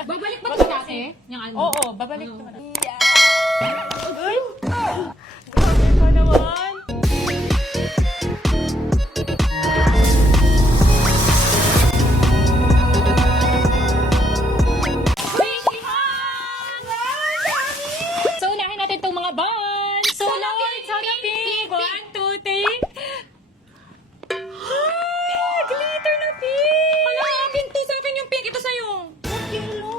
Babalik ba ito dati? Yung ano? Oo, babalik ito. Uy! Grabe ka naman! So, unahin natin itong mga buns. So, Lord, sana pink. 1, 2, 3. Glitter na pink! Hala, akin to. Sa akin yung pink. Ito sa'yo.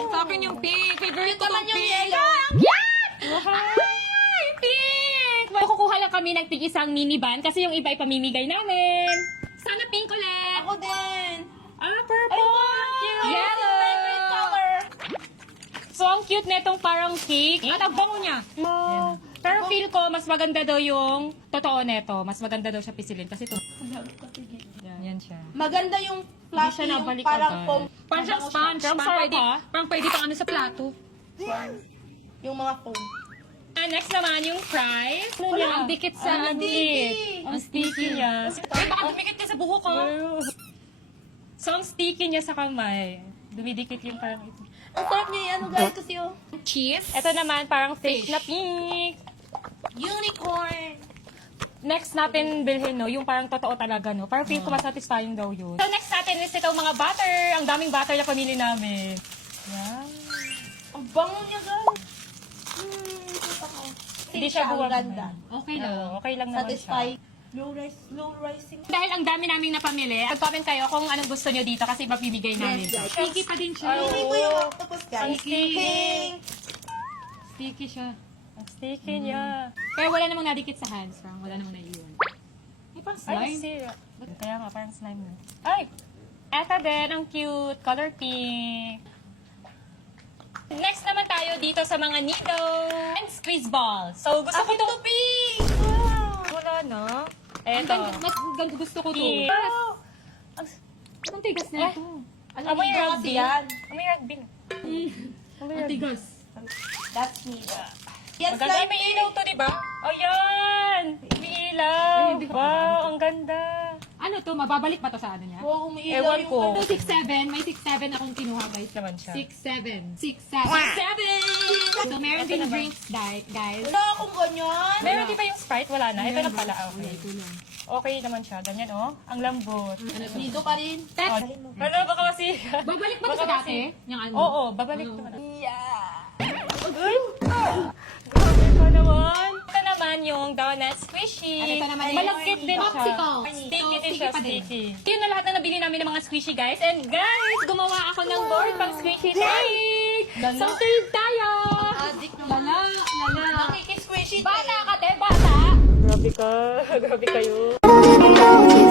Sa akin yung pink. Favorite ko yung pink. Ay, pink! Well, kukuha lang kami ng tig-isang mini ban kasi yung iba ipamimigay namin. Sana pink ulit. Ako din. Purple. Yellow. Favorite color. So, ang cute netong parang cake. At ang bango niya. Pero feel ko, mas maganda daw yung totoo neto. Mas maganda daw siya pisilin. Kasi ito. Yan siya. Maganda yung Hindi fluffy, siya yung nabalik parang agad. foam. Parang siyang sponge. Parang pwede pang ano sa plato. Yung mga foam. Next naman, yung fries. Ang dikit sa lipstick. Ang sticky niya. Ay, baka dumikit niya sa buhok ko. So, ang sticky niya sa kamay. Dumidikit yung parang ito. Ang sarap niya yung ano guys kasi yung Cheese. Ito naman, parang fish na pink. unicorn. Next natin bilhin, no? Yung parang totoo talaga, no? Parang feel ko mas satisfying daw yun. So, next natin is itong mga butter. Ang daming butter na pamili namin. Yan. Ang bango niya guys. Hindi siya ang buwag. ganda. Okay lang. Okay lang naman Satisfying. siya. Low rising. Dahil ang dami naming napamili, mag-comment kayo kung anong gusto nyo dito kasi mabibigay namin. Yes, guys. Sticky pa din siya. Hindi ko yung octopus Ang guys. sticky. Pink. Sticky siya. Ang sticky niya. Kaya wala namang nadikit sa hands. Parang wala namang naiiwan. Ay, pang Ay, slime. syrup. Kaya nga, parang slime na. Ay! Eto din, ang cute. Color pink. Next naman tayo dito sa mga needle and squeeze balls. So, gusto ko itong pink! Wala na. Ang Eto. ganda, mas ganda gusto ko to. Pink. Ang tigas na ito. Amoy Nito kasi rugby. yan. Amoy rugby. Amoy Ang rugby. tigas. That's me. Yes, Maganda. Ay, may ilaw to, di ba? Ayan! May ilaw. Wow, ang ganda. Ano to? Mababalik ba to sa ano niya? Wow, umiilaw Ewan yung ko. ano. 267. May 67 akong kinuha guys. Naman siya. 67. 67! So, meron din drinks, guys. Wala akong ganyan. Meron di ba yung Sprite? Wala na. Ito na pala. Wala, Okay. ito lang. Okay naman siya. Ganyan, oh. Ang lambot. Dito pa rin. Oh, ano, baka masira. Babalik ba to Baka sa dati? Yung ano? Oo, babalik Ano? naman. Yeah. Grabe ka naman. Ito naman yung donut squishy. At ito naman yung malagkit din siya. popsicle. Sticky So, din sticky siya, pa din. sticky. Yun na lahat na nabili namin ng mga squishy, guys. And guys, gumawa ako ng board pang squishy cake. So, third tayo. Addict naman. Lala. Nakikisquishy. Bata ka, te, bata. Grabe ka. Grabe kayo. Don't you know